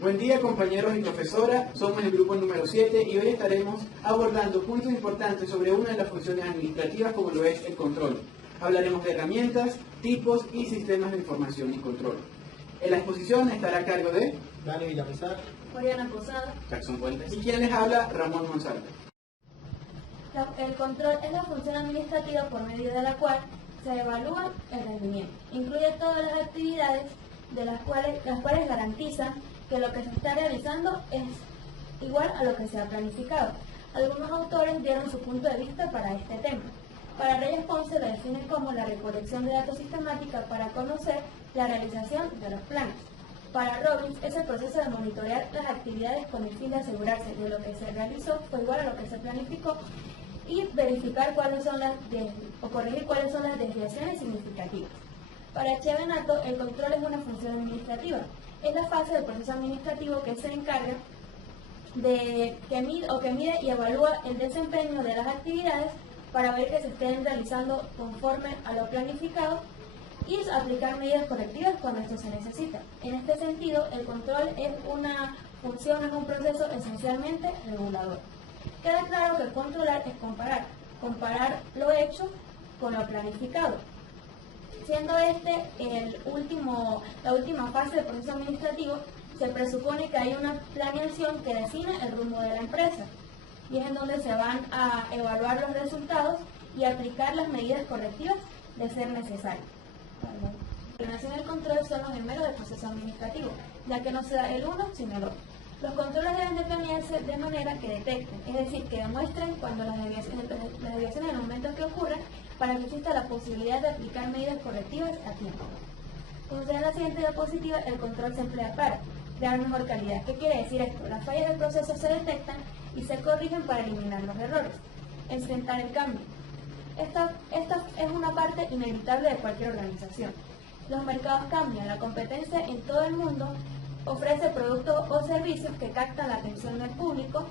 Buen día compañeros y profesora, somos el grupo número 7 y hoy estaremos abordando puntos importantes sobre una de las funciones administrativas como lo es el control. Hablaremos de herramientas, tipos y sistemas de información y control. En la exposición estará a cargo de Dani Villamizar, Oriana Posada. Jackson Fuentes y quien les habla, Ramón Monsalve. El control es la función administrativa por medio de la cual se evalúa el rendimiento. Incluye todas las actividades de las cuales garantizan que lo que se está realizando es igual a lo que se ha planificado. Algunos autores dieron su punto de vista para este tema. Para Reyes Ponce lo define como la recolección de datos sistemática para conocer la realización de los planes. Para Robbins es el proceso de monitorear las actividades con el fin de asegurarse de lo que se realizó fue igual a lo que se planificó y verificar cuáles son o corregir cuáles son las desviaciones significativas. Para Chevenato, el control es una función administrativa. Es la fase del proceso administrativo que se encarga que mide y evalúa el desempeño de las actividades para ver que se estén realizando conforme a lo planificado y aplicar medidas correctivas cuando esto se necesita. En este sentido, el control es una función, es un proceso esencialmente regulador. Queda claro que controlar es comparar lo hecho con lo planificado. Siendo la última fase del proceso administrativo, se presupone que hay una planeación que define el rumbo de la empresa y es en donde se van a evaluar los resultados y aplicar las medidas correctivas de ser necesario. La planeación y el control son los gemelos del proceso administrativo, ya que no se da el uno sin el otro. Los controles deben de planearse de manera que detecten, es decir, que demuestren cuando las desviaciones en el momento que ocurren para que exista la posibilidad de aplicar medidas correctivas a tiempo. Como se ve en la siguiente diapositiva, el control se emplea para crear mejor calidad. ¿Qué quiere decir esto? Las fallas del proceso se detectan y se corrigen para eliminar los errores. Enfrentar el cambio. Esta es una parte inevitable de cualquier organización. Los mercados cambian, la competencia en todo el mundo ofrece productos o servicios que captan la atención del público,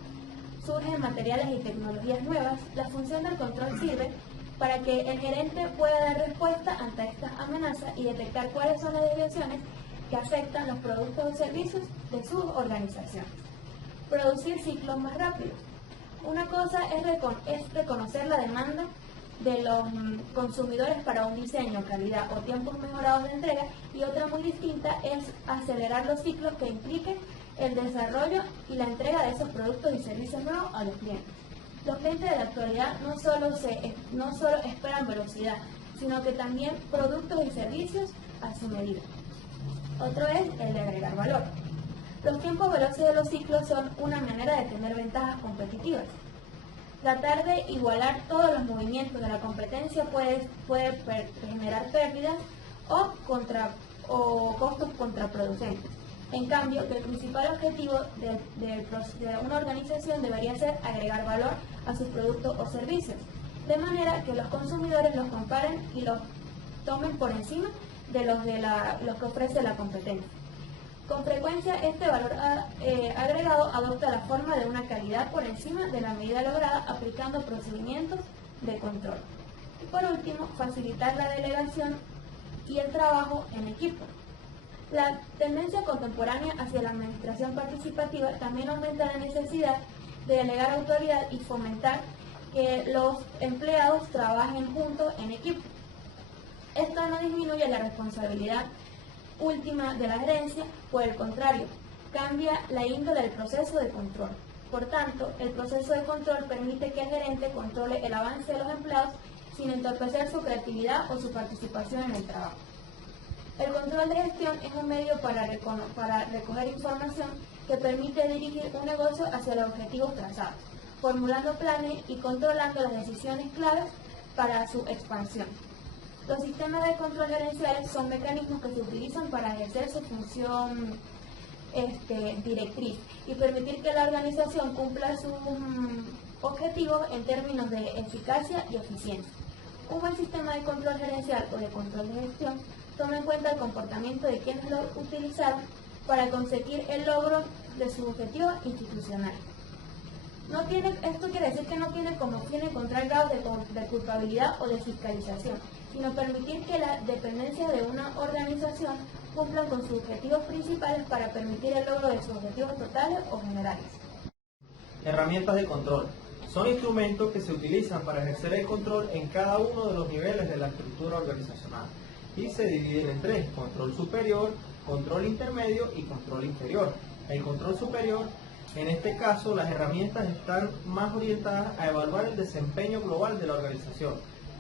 surgen materiales y tecnologías nuevas. La función del control sirve para que el gerente pueda dar respuesta ante estas amenazas y detectar cuáles son las desviaciones que afectan los productos o servicios de su organización. Producir ciclos más rápidos. Una cosa es reconocer la demanda de los consumidores para un diseño, calidad o tiempos mejorados de entrega, y otra muy distinta es acelerar los ciclos que impliquen el desarrollo y la entrega de esos productos y servicios nuevos a los clientes. Los clientes de la actualidad no solo esperan velocidad, sino que también productos y servicios a su medida. Otro es el de agregar valor. Los tiempos veloces de los ciclos son una manera de tener ventajas competitivas. Tratar de igualar todos los movimientos de la competencia puede generar pérdidas o costos contraproducentes. En cambio, el principal objetivo de una organización debería ser agregar valor a sus productos o servicios, de manera que los consumidores los comparen y los tomen por encima de los que ofrece la competencia. Con frecuencia, este valor agregado adopta la forma de una calidad por encima de la medida lograda aplicando procedimientos de control. Y por último, facilitar la delegación y el trabajo en equipo. La tendencia contemporánea hacia la administración participativa también aumenta la necesidad de delegar autoridad y fomentar que los empleados trabajen juntos en equipo. Esto no disminuye la responsabilidad última de la gerencia, por el contrario, cambia la índole del proceso de control. Por tanto, el proceso de control permite que el gerente controle el avance de los empleados sin entorpecer su creatividad o su participación en el trabajo. El control de gestión es un medio para recoger información que permite dirigir un negocio hacia los objetivos trazados, formulando planes y controlando las decisiones claves para su expansión. Los sistemas de control gerenciales son mecanismos que se utilizan para ejercer su función directriz y permitir que la organización cumpla sus objetivos en términos de eficacia y eficiencia. Un buen sistema de control gerencial o de control de gestión toma en cuenta el comportamiento de quienes lo utilizaron para conseguir el logro de sus objetivos institucionales. Esto quiere decir que no tiene como fin encontrar grados de culpabilidad o de fiscalización, sino permitir que la dependencia de una organización cumplan con sus objetivos principales para permitir el logro de sus objetivos totales o generales. Herramientas de control. Son instrumentos que se utilizan para ejercer el control en cada uno de los niveles de la estructura organizacional y se dividen en tres: control superior, control intermedio y control inferior. El control superior, en este caso, las herramientas están más orientadas a evaluar el desempeño global de la organización,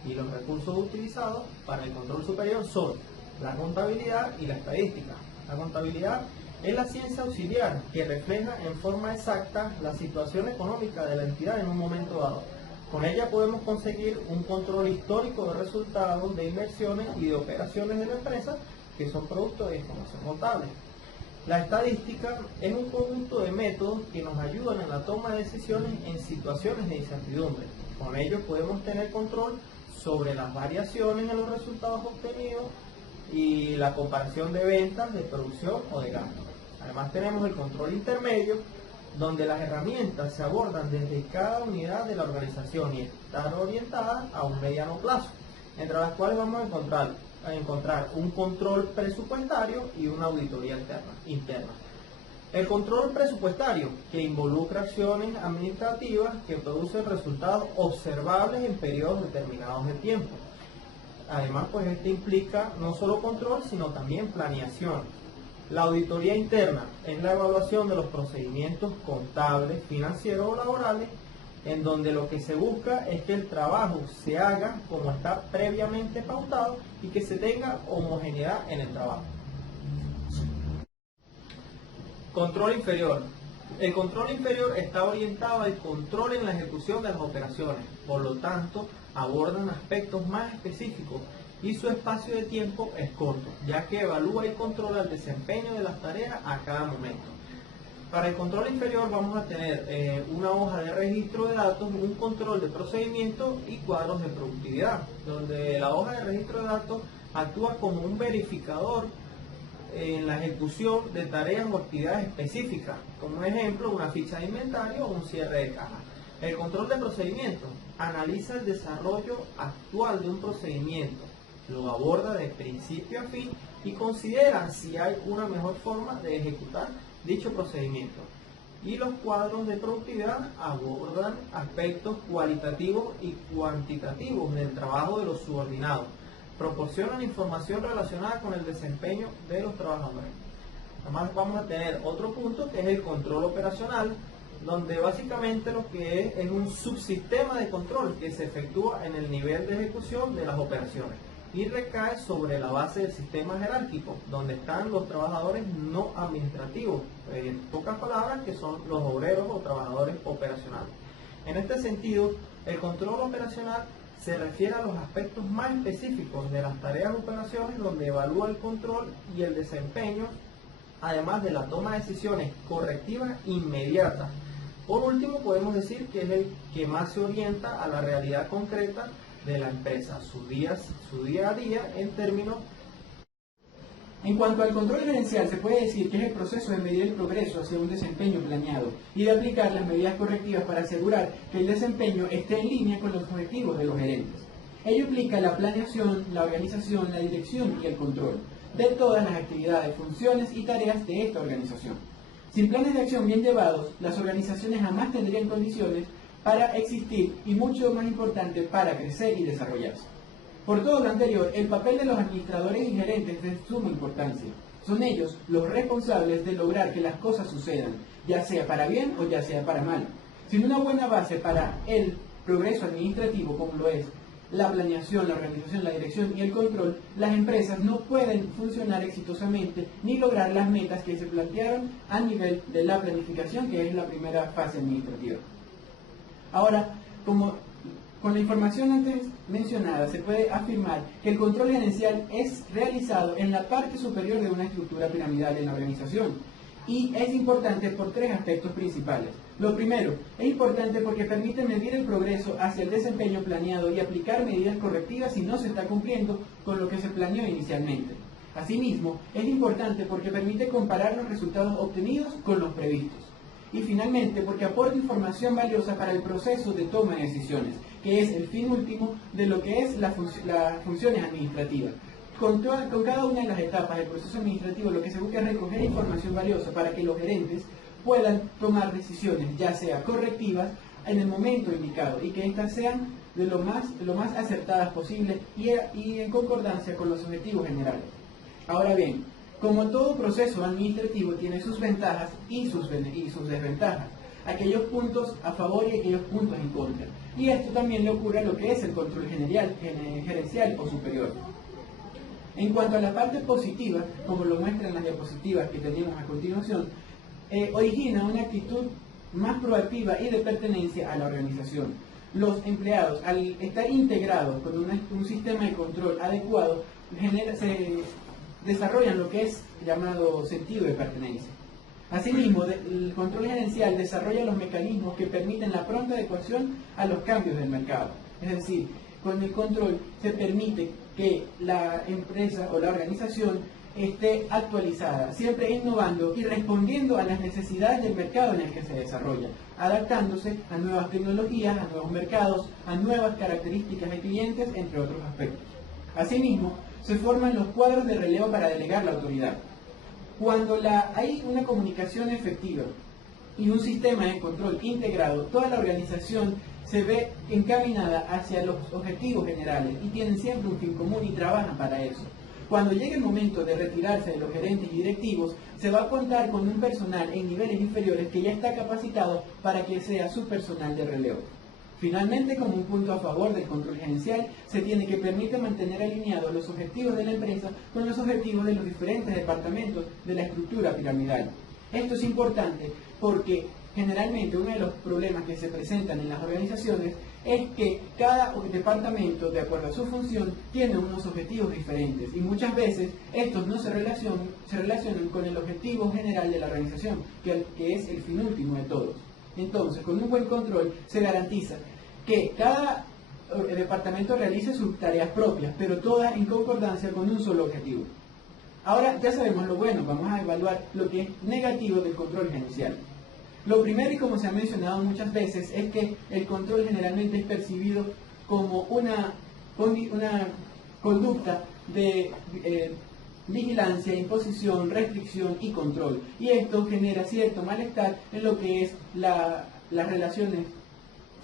y los recursos utilizados para el control superior son la contabilidad y la estadística. La contabilidad es la ciencia auxiliar que refleja en forma exacta la situación económica de la entidad en un momento dado. Con ella podemos conseguir un control histórico de resultados, de inversiones y de operaciones de la empresa que son producto de información contable. La estadística es un conjunto de métodos que nos ayudan en la toma de decisiones en situaciones de incertidumbre. Con ellos podemos tener control sobre las variaciones en los resultados obtenidos y la comparación de ventas, de producción o de gastos. Además tenemos el control intermedio, donde las herramientas se abordan desde cada unidad de la organización y están orientadas a un mediano plazo, entre las cuales vamos a encontrar un control presupuestario y una auditoría interna. El control presupuestario, que involucra acciones administrativas que producen resultados observables en periodos determinados de tiempo. Además, pues este implica no solo control, sino también planeación. La auditoría interna es la evaluación de los procedimientos contables, financieros o laborales, en donde lo que se busca es que el trabajo se haga como está previamente pautado y que se tenga homogeneidad en el trabajo. Control inferior. El control inferior está orientado al control en la ejecución de las operaciones, por lo tanto abordan aspectos más específicos y su espacio de tiempo es corto, ya que evalúa y controla el desempeño de las tareas a cada momento. Para el control inferior vamos a tener una hoja de registro de datos, un control de procedimientos y cuadros de productividad, donde la hoja de registro de datos actúa como un verificador en la ejecución de tareas o actividades específicas, como un ejemplo, una ficha de inventario o un cierre de caja. El control de procedimientos analiza el desarrollo actual de un procedimiento, lo aborda de principio a fin y considera si hay una mejor forma de ejecutar dicho procedimiento. Y los cuadros de productividad abordan aspectos cualitativos y cuantitativos del trabajo de los subordinados. Proporcionan información relacionada con el desempeño de los trabajadores. Además vamos a tener otro punto que es el control operacional, donde básicamente lo que es un subsistema de control que se efectúa en el nivel de ejecución de las operaciones y recae sobre la base del sistema jerárquico, donde están los trabajadores no administrativos, en pocas palabras, que son los obreros o trabajadores operacionales. En este sentido, el control operacional se refiere a los aspectos más específicos de las tareas o operaciones, donde evalúa el control y el desempeño, además de la toma de decisiones correctivas inmediatas. Por último, podemos decir que es el que más se orienta a la realidad concreta de la empresa, su día a día en términos. En cuanto al control gerencial, se puede decir que es el proceso de medir el progreso hacia un desempeño planeado y de aplicar las medidas correctivas para asegurar que el desempeño esté en línea con los objetivos de los gerentes. Ello implica la planeación, la organización, la dirección y el control de todas las actividades, funciones y tareas de esta organización. Sin planes de acción bien llevados, las organizaciones jamás tendrían condiciones para existir y, mucho más importante, para crecer y desarrollarse. Por todo lo anterior, el papel de los administradores y gerentes es de suma importancia. Son ellos los responsables de lograr que las cosas sucedan, ya sea para bien o ya sea para mal. Sin una buena base para el progreso administrativo, como lo es la planeación, la organización, la dirección y el control, las empresas no pueden funcionar exitosamente ni lograr las metas que se plantearon a nivel de la planificación, que es la primera fase administrativa. Ahora, con la información antes mencionada, se puede afirmar que el control gerencial es realizado en la parte superior de una estructura piramidal en la organización y es importante por tres aspectos principales. Lo primero, es importante porque permite medir el progreso hacia el desempeño planeado y aplicar medidas correctivas si no se está cumpliendo con lo que se planeó inicialmente. Asimismo, es importante porque permite comparar los resultados obtenidos con los previstos. Y finalmente, porque aporta información valiosa para el proceso de toma de decisiones, que es el fin último de lo que es las funciones administrativas. Con cada una de las etapas del proceso administrativo lo que se busca es recoger información valiosa para que los gerentes puedan tomar decisiones, ya sea correctivas, en el momento indicado, y que éstas sean de lo más acertadas posible y en concordancia con los objetivos generales. Ahora bien, como todo proceso administrativo tiene sus ventajas y sus desventajas, aquellos puntos a favor y aquellos puntos en contra. Y esto también le ocurre a lo que es el control gerencial o superior. En cuanto a la parte positiva, como lo muestran las diapositivas que tenemos a continuación, origina una actitud más proactiva y de pertenencia a la organización. Los empleados, al estar integrados con un sistema de control adecuado, se desarrollan lo que es llamado sentido de pertenencia. Asimismo, el control gerencial desarrolla los mecanismos que permiten la pronta adecuación a los cambios del mercado. Es decir, con el control se permite que la empresa o la organización esté actualizada, siempre innovando y respondiendo a las necesidades del mercado en el que se desarrolla, adaptándose a nuevas tecnologías, a nuevos mercados, a nuevas características de clientes, entre otros aspectos. Asimismo, se forman los cuadros de relevo para delegar la autoridad. Cuando hay una comunicación efectiva y un sistema de control integrado, toda la organización se ve encaminada hacia los objetivos generales y tienen siempre un fin común y trabajan para eso. Cuando llegue el momento de retirarse de los gerentes y directivos, se va a contar con un personal en niveles inferiores que ya está capacitado para que sea su personal de relevo. Finalmente, como un punto a favor del control gerencial, se tiene que permitir mantener alineados los objetivos de la empresa con los objetivos de los diferentes departamentos de la estructura piramidal. Esto es importante porque generalmente uno de los problemas que se presentan en las organizaciones es que cada departamento, de acuerdo a su función, tiene unos objetivos diferentes y muchas veces estos no se relacionan con el objetivo general de la organización, que es el fin último de todos. Entonces, con un buen control se garantiza que cada departamento realice sus tareas propias, pero todas en concordancia con un solo objetivo. Ahora ya sabemos lo bueno, vamos a evaluar lo que es negativo del control gerencial. Lo primero, y como se ha mencionado muchas veces, es que el control generalmente es percibido como una conducta de vigilancia, imposición, restricción y control. Y esto genera cierto malestar en lo que es las relaciones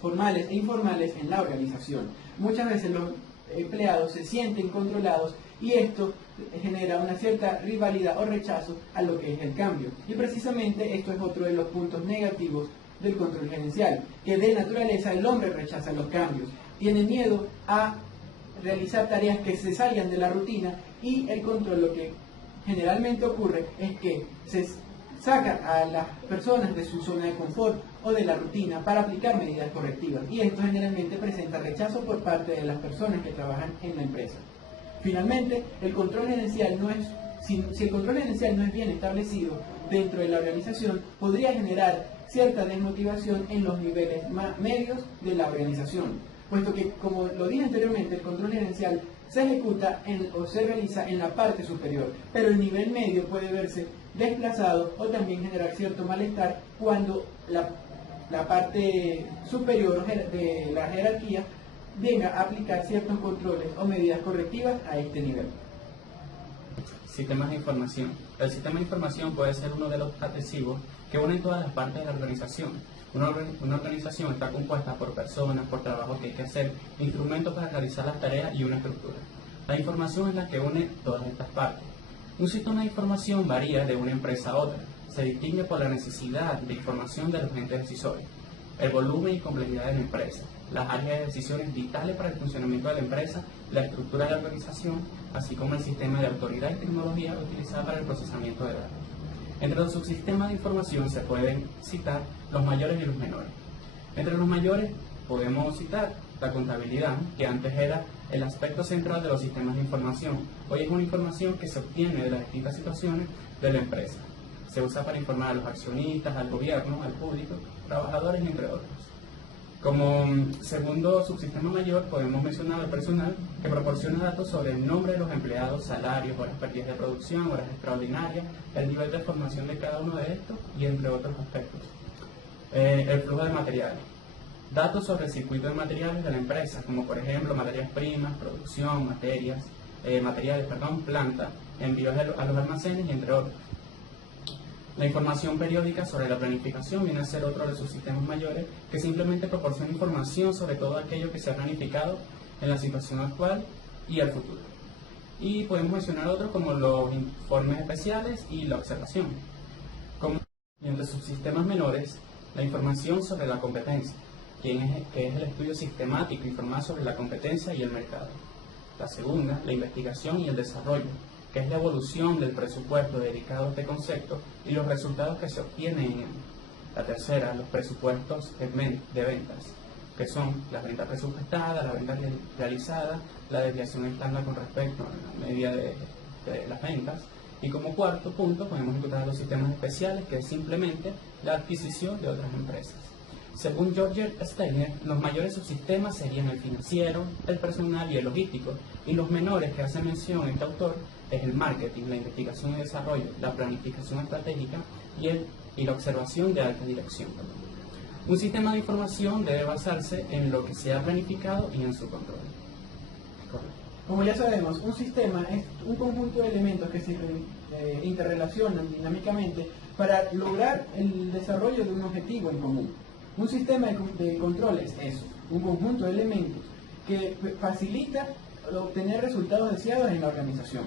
formales e informales en la organización. Muchas veces los empleados se sienten controlados y esto genera una cierta rivalidad o rechazo a lo que es el cambio. Y precisamente esto es otro de los puntos negativos del control gerencial, que de naturaleza el hombre rechaza los cambios, tiene miedo a realizar tareas que se salgan de la rutina, y el control, lo que generalmente ocurre es que se saca a las personas de su zona de confort o de la rutina para aplicar medidas correctivas, y esto generalmente presenta rechazo por parte de las personas que trabajan en la empresa. Finalmente, el control gerencial si el control gerencial no es bien establecido dentro de la organización, podría generar cierta desmotivación en los niveles medios de la organización, puesto que, como lo dije anteriormente, el control gerencial se ejecuta o se realiza en la parte superior, pero el nivel medio puede verse desplazado o también generar cierto malestar cuando la parte superior de la jerarquía venga a aplicar ciertos controles o medidas correctivas a este nivel. Sistemas de información. El sistema de información puede ser uno de los adhesivos que unen todas las partes de la organización. Una organización está compuesta por personas, por trabajos que hay que hacer, instrumentos para realizar las tareas y una estructura. La información es la que une todas estas partes. Un sistema de información varía de una empresa a otra. Se distingue por la necesidad de información de los entes decisores, el volumen y complejidad de la empresa, las áreas de decisiones vitales para el funcionamiento de la empresa, la estructura de la organización, así como el sistema de autoridad y tecnología utilizada para el procesamiento de datos. Entre los subsistemas de información se pueden citar los mayores y los menores. Entre los mayores podemos citar la contabilidad, que antes era el aspecto central de los sistemas de información. Hoy es una información que se obtiene de las distintas situaciones de la empresa. Se usa para informar a los accionistas, al gobierno, al público, trabajadores, entre otros. Como segundo subsistema mayor podemos mencionar al personal, que proporciona datos sobre el nombre de los empleados, salarios, horas perdidas de producción, horas extraordinarias, el nivel de formación de cada uno de estos y entre otros aspectos. El flujo de materiales. Datos sobre el circuito de materiales de la empresa, como por ejemplo materias primas, producción, materias, planta, envíos a los almacenes y entre otros. La información periódica sobre la planificación viene a ser otro de sus sistemas mayores que simplemente proporciona información sobre todo aquello que se ha planificado en la situación actual y el futuro. Y podemos mencionar otros como los informes especiales y la observación. Y entre sus sistemas menores, la información sobre la competencia, que es el estudio sistemático informado sobre la competencia y el mercado. La segunda, la investigación y el desarrollo, que es la evolución del presupuesto dedicado a este concepto y los resultados que se obtienen en él. La tercera, los presupuestos de ventas, que son las ventas presupuestadas, las ventas realizadas, la desviación estándar con respecto a la media de las ventas. Y como cuarto punto podemos encontrar los sistemas especiales, que es simplemente la adquisición de otras empresas. Según George Steiner, los mayores subsistemas serían el financiero, el personal y el logístico, y los menores que hace mención este autor es el marketing, la investigación y desarrollo, la planificación estratégica y la observación de alta dirección. Un sistema de información debe basarse en lo que se ha planificado y en su control. Como ya sabemos, un sistema es un conjunto de elementos que se interrelacionan dinámicamente para lograr el desarrollo de un objetivo en común. Un sistema de control es eso, un conjunto de elementos que facilita obtener resultados deseados en la organización.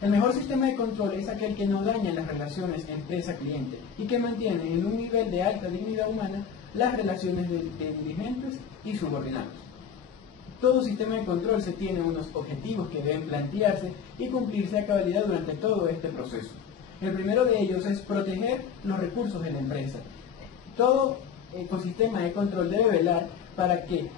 El mejor sistema de control es aquel que no daña las relaciones empresa-cliente y que mantiene en un nivel de alta dignidad humana las relaciones de dirigentes y subordinados. Todo sistema de control se tiene unos objetivos que deben plantearse y cumplirse a cabalidad durante todo este proceso. El primero de ellos es proteger los recursos de la empresa. Todo ecosistema de control debe velar para que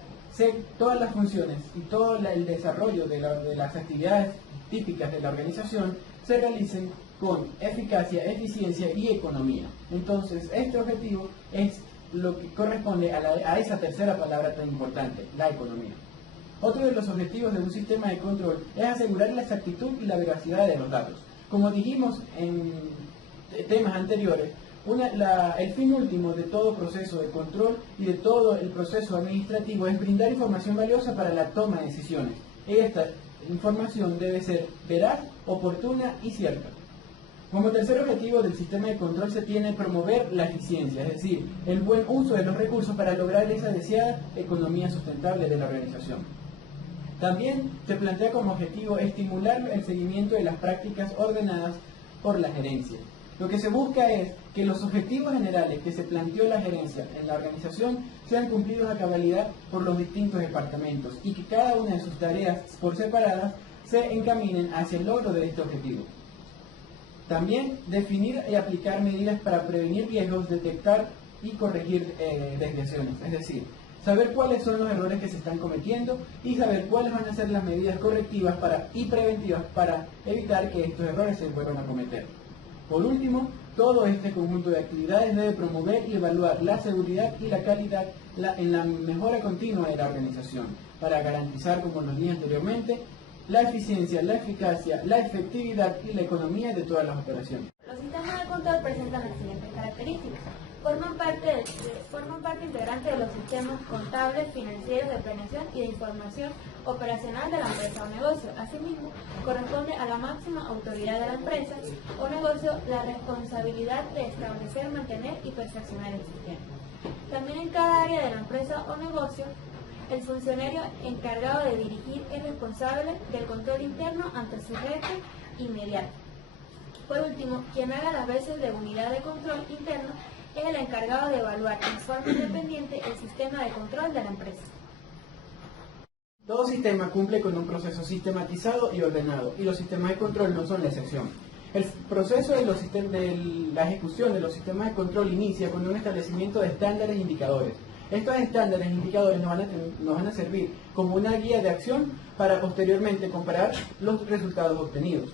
todas las funciones y todo el desarrollo de las actividades típicas de la organización se realicen con eficacia, eficiencia y economía. Entonces, este objetivo es lo que corresponde a esa tercera palabra tan importante, la economía. Otro de los objetivos de un sistema de control es asegurar la exactitud y la veracidad de los datos. Como dijimos en temas anteriores, el fin último de todo proceso de control y de todo el proceso administrativo es brindar información valiosa para la toma de decisiones. Esta información debe ser veraz, oportuna y cierta. Como tercer objetivo del sistema de control se tiene promover la eficiencia, es decir, el buen uso de los recursos para lograr esa deseada economía sustentable de la organización. También se plantea como objetivo estimular el seguimiento de las prácticas ordenadas por la gerencia. Lo que se busca es que los objetivos generales que se planteó la gerencia en la organización sean cumplidos a cabalidad por los distintos departamentos y que cada una de sus tareas por separadas se encaminen hacia el logro de este objetivo. También definir y aplicar medidas para prevenir riesgos, detectar y corregir desviaciones, es decir, saber cuáles son los errores que se están cometiendo y saber cuáles van a ser las medidas correctivas y preventivas para evitar que estos errores se vuelvan a cometer. Por último, todo este conjunto de actividades debe promover y evaluar la seguridad y la calidad en la mejora continua de la organización, para garantizar, como nos dije anteriormente, la eficiencia, la eficacia, la efectividad y la economía de todas las operaciones. Los sistemas de control presentan las siguientes características. Forman parte integrante de los sistemas contables, financieros, de planeación y de información operacional de la empresa o negocio. Asimismo, corresponde a la máxima autoridad de la empresa o negocio la responsabilidad de establecer, mantener y perfeccionar el sistema. También en cada área de la empresa o negocio, el funcionario encargado de dirigir es responsable del control interno ante su jefe inmediato. Por último, quien haga las veces de unidad de control interno es el encargado de evaluar en forma independiente el sistema de control de la empresa. Todo sistema cumple con un proceso sistematizado y ordenado, y los sistemas de control no son la excepción. El proceso de la ejecución de los sistemas de control inicia con un establecimiento de estándares e indicadores. Estos estándares e indicadores nos van a servir como una guía de acción para posteriormente comparar los resultados obtenidos.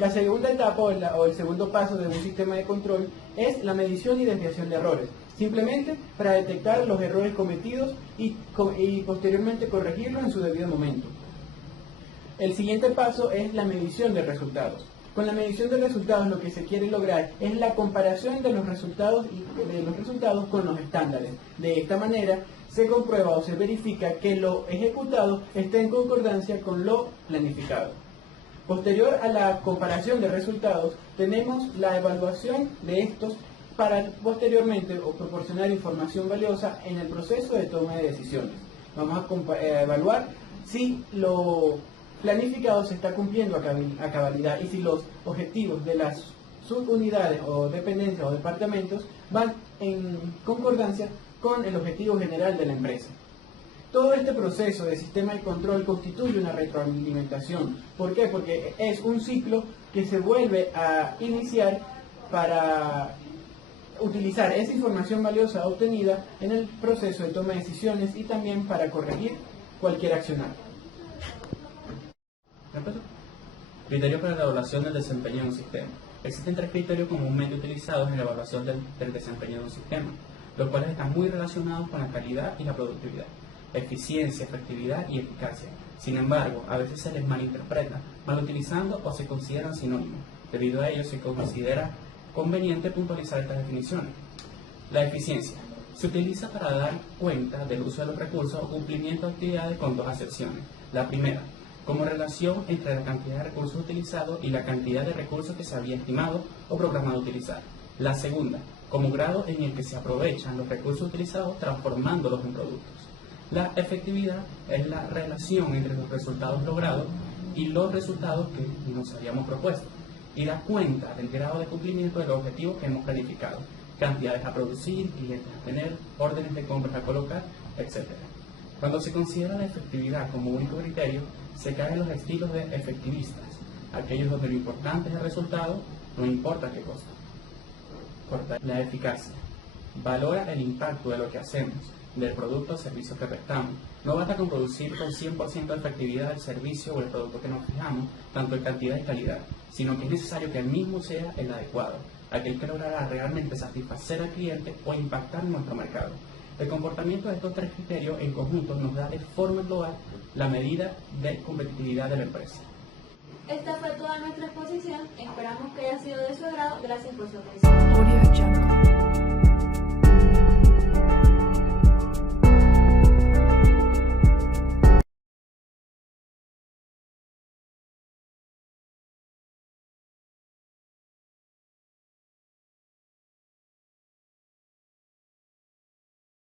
La segunda etapa o el segundo paso de un sistema de control es la medición y desviación de errores, simplemente para detectar los errores cometidos y posteriormente corregirlos en su debido momento. El siguiente paso es la medición de resultados. Con la medición de resultados lo que se quiere lograr es la comparación de los resultados con los estándares. De esta manera se comprueba o se verifica que lo ejecutado está en concordancia con lo planificado. Posterior a la comparación de resultados, tenemos la evaluación de estos para posteriormente proporcionar información valiosa en el proceso de toma de decisiones. Vamos a evaluar si lo planificado se está cumpliendo a cabalidad y si los objetivos de las subunidades o dependencias o departamentos van en concordancia con el objetivo general de la empresa. Todo este proceso de sistema de control constituye una retroalimentación. ¿Por qué? Porque es un ciclo que se vuelve a iniciar para utilizar esa información valiosa obtenida en el proceso de toma de decisiones y también para corregir cualquier accionar. Criterios para la evaluación del desempeño de un sistema. Existen 3 criterios comúnmente utilizados en la evaluación del desempeño de un sistema, los cuales están muy relacionados con la calidad y la productividad, eficiencia, efectividad y eficacia. Sin embargo, a veces se les malinterpreta, mal utilizando o se consideran sinónimos. Debido a ello, se considera conveniente puntualizar estas definiciones. La eficiencia se utiliza para dar cuenta del uso de los recursos o cumplimiento de actividades con 2 acepciones. La primera, como relación entre la cantidad de recursos utilizados y la cantidad de recursos que se había estimado o programado utilizar. La segunda, como grado en el que se aprovechan los recursos utilizados transformándolos en productos. La efectividad es la relación entre los resultados logrados y los resultados que nos habíamos propuesto, y da cuenta del grado de cumplimiento de los objetivos que hemos planificado, cantidades a producir, clientes a tener, órdenes de compras a colocar, etc. Cuando se considera la efectividad como único criterio, se caen los estilos de efectivistas, aquellos donde lo importante es el resultado, no importa qué costo. La eficacia valora el impacto de lo que hacemos, del producto o servicio que prestamos. No basta con producir con 100% de efectividad el servicio o el producto que nos fijamos, tanto en cantidad y calidad, sino que es necesario que el mismo sea el adecuado, aquel que logrará realmente satisfacer al cliente o impactar en nuestro mercado. El comportamiento de estos 3 criterios en conjunto nos da de forma global la medida de competitividad de la empresa. Esta fue toda nuestra exposición, esperamos que haya sido de su agrado, gracias por su atención.